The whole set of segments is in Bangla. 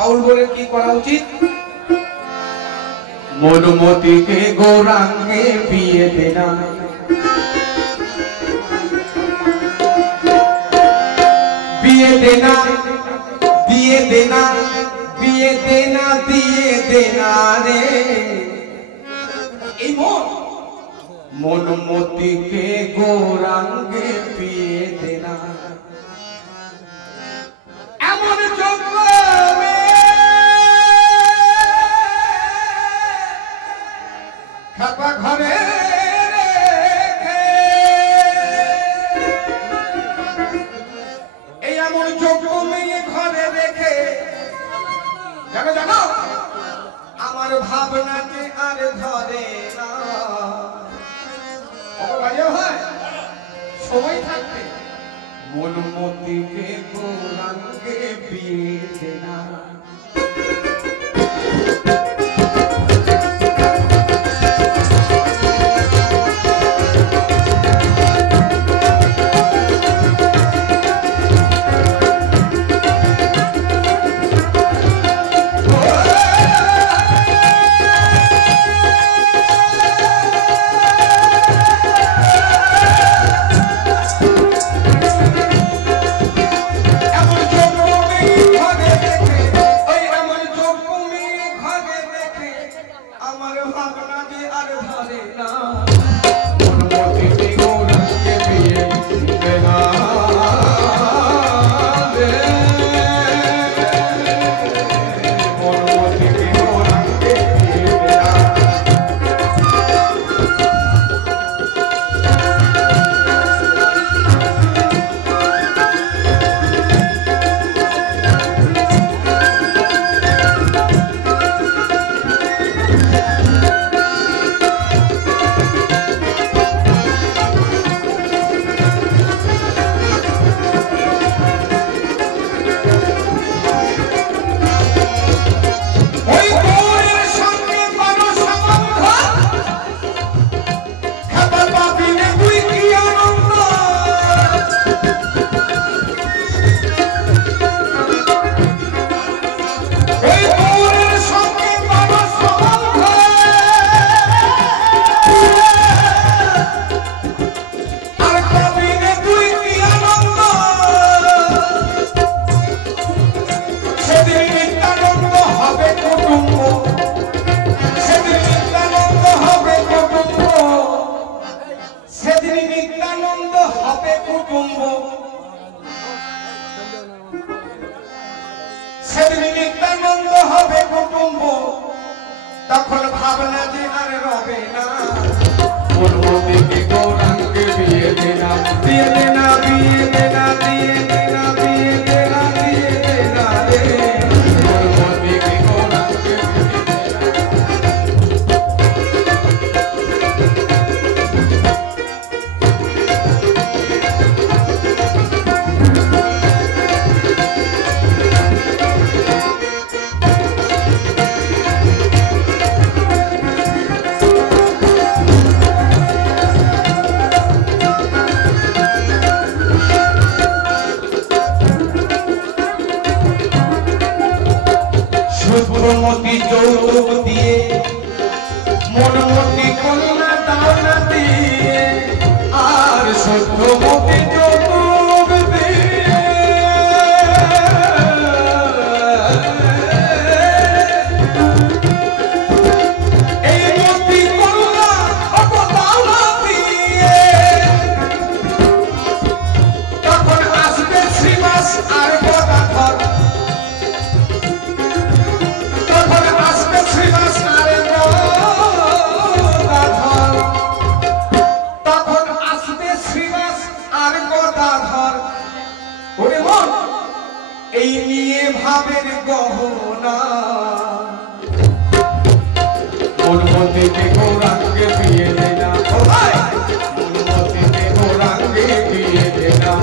বাউল বলে কি করা উচিত? মনমতিকে গৌরাঙ্গে বিয়ে দেনা, বিয়ে দেনা, দিয়ে দেনা, বিয়ে দেনা, দিয়ে দেনা রে। এই মন মনমতিকে গৌরাঙ্গে বিয়ে দেনা। এমন যোগ্য খাপা ঘরে এই এমন যোগ্য মেয়ে ঘরে রেখে জানো জানো আমার ভাবনাকে আর ধরে না। সময় থাকবে মনমতিকে গৌরাঙ্গে বিয়ে দেনা। তখন ভাবনা যে আর রবে না। মনমতিকে গৌরাঙ্গে বিয়ে দেনা, দিয়ে দেনা, বিয়ে দেনা, দিয়ে দেনা, বিয়ে দেনা, দিয়ে দেনা রে। মনমতিকে গৌরাঙ্গে বিয়ে মনমতি যৌতুক দিয়ে, মনমতি কন্যা দাও না দিয়ে, আর সত্যমতি যৌতুক দিয়ে এই মতি কন্যা দাও না দিয়ে, তখন আসবে শ্রীবাস আর গদাধর। এই নিয়ে ভাবের গহনা মনমতিকে গৌরাঙ্গে বিয়ে দেনা, মনমতিকে গৌরাঙ্গে বিয়ে দেনা।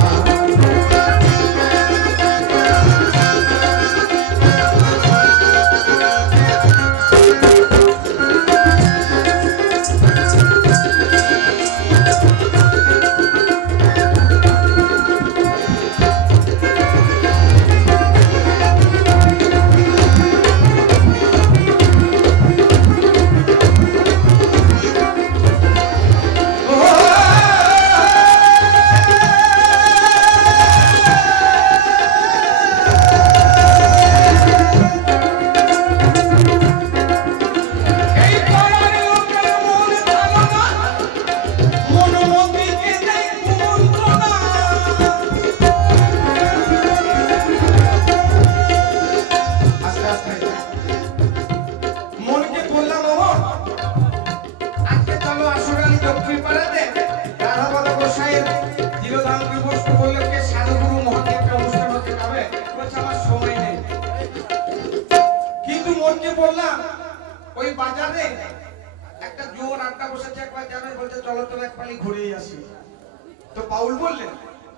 শুনলাম ওই বাজারে একটা জোর আড্ডা বসেছে, একবার যাবে বলছে চলো তো এক পালি ঘুরেই আসি। তো বাউল বললেন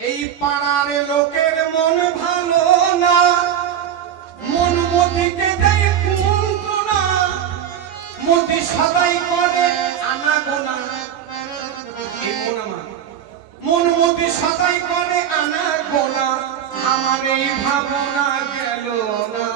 এই পাড়ার লোকের মন ভালো না, মন মতিকে দেয় কুমন্ত্রণা, মতি সদাই করে আনাগোনা। এই মন আমার মন মতি সদাই করে আনাগোনা, আমার এই ভাবনা গেল না।